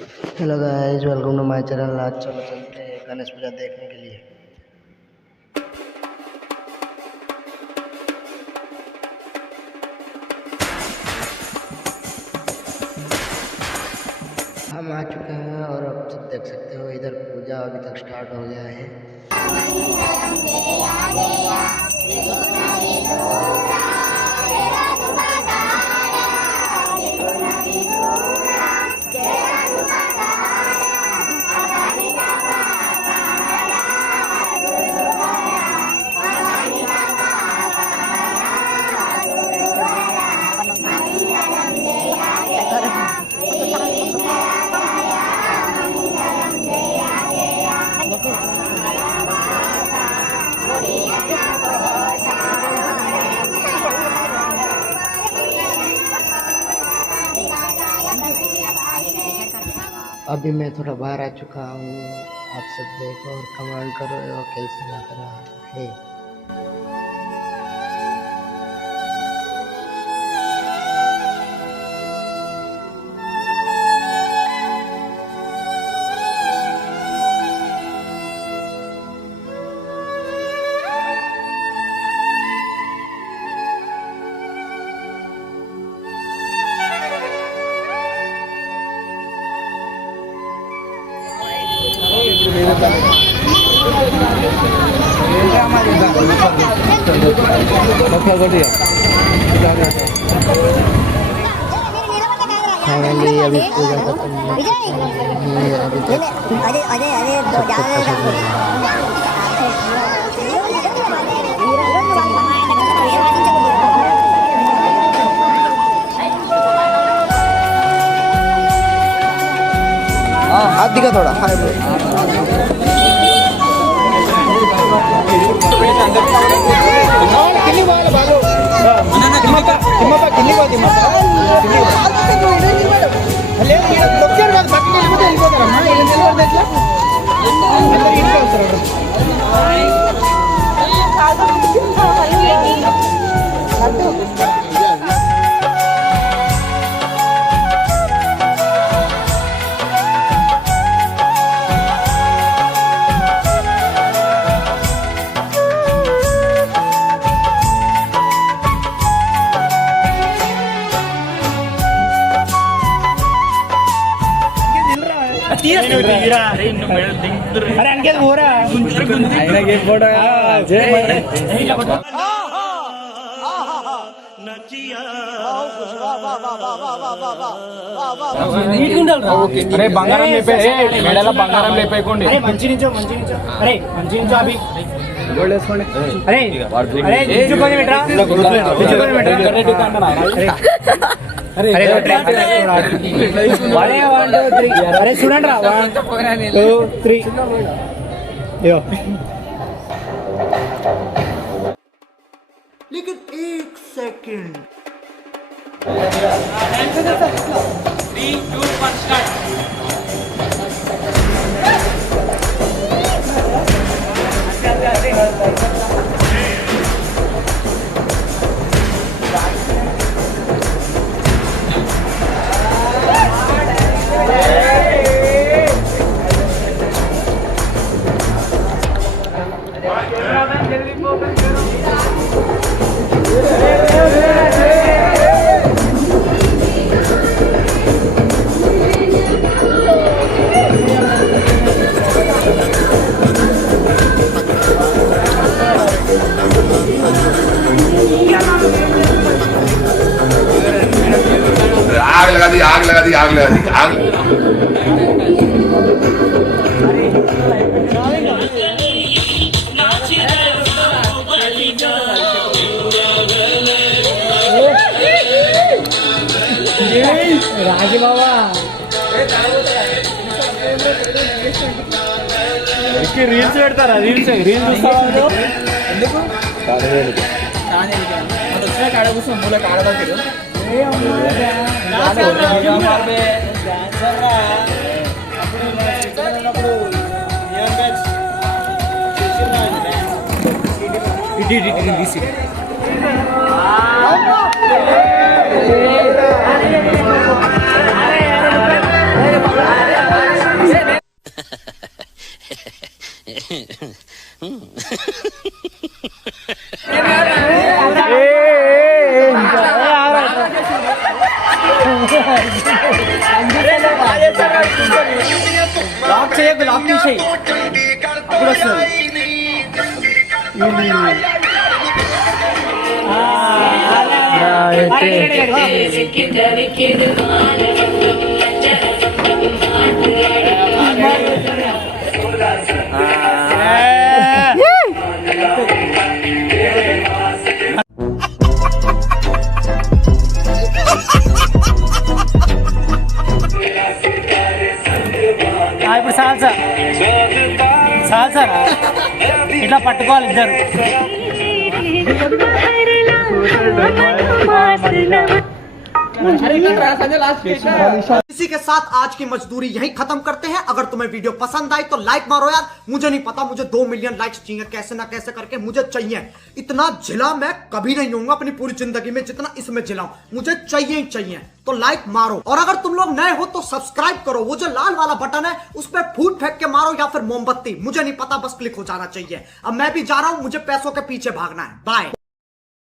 Hello guys, welcome to my channel. आज चलो चलते हैं गणेश पूजा देखने के लिए। हम आ चुके हैं और आप सब देख सकते हो इधर पूजा अभी तक स्टार्ट हो गया है। अभी मैं थोड़ा बाहर आ चुका हूँ। आप सब देखो और कमेंट करो कैसे लग रहा है। फाइनली अभी पूजा खत्म हाथ दिखा थोड़ा। अरे अंकित हो रहा है फोटो अरे బంగారం లేపే మెడల బంగారం లేపేకోండి अरे మంచి నుంచో अरे మంచి నుంచో अभी अरे अरे निंचुకొని बेटा निंचुకొని बेटा अरे अरे 1 2 3 अरे చూడండి రా 1 2 3 यो लेकिन 1 सेकंड 3 2 1 स्टार्ट। आग लगा दी आग। राजी बाबा रील्स పెడతారా? రీల్స్ చూస్తావా? ఎందుకు కాడ కూర్చొని మూల కాడ దగ్గర లాక్ చేయకు, లాక్ తీసేయి, అప్పుడు వస్తుంది. ఇప్పుడు సాల్సా సాల్సారా ఇట్లా పట్టుకోవాలి ఇద్దరు. इसी के साथ आज की मजदूरी यहीं खत्म करते हैं। अगर तुम्हें वीडियो पसंद आई तो लाइक मारो यार। मुझे नहीं पता, मुझे 2 मिलियन लाइक्स चाहिए, कैसे ना कैसे करके मुझे चाहिए। इतना जिला मैं कभी नहीं होऊंगा अपनी पूरी जिंदगी में जितना इसमें जिलाऊं, मुझे चाहिए ही चाहिए। तो लाइक मारो, और अगर तुम लोग नए हो तो सब्सक्राइब करो। वो जो लाल वाला बटन है उस पर फूट फेंक के मारो या फिर मोमबत्ती, मुझे नहीं पता, बस क्लिक हो जाना चाहिए। अब मैं भी जा रहा हूं, मुझे पैसों के पीछे भागना है। बाय।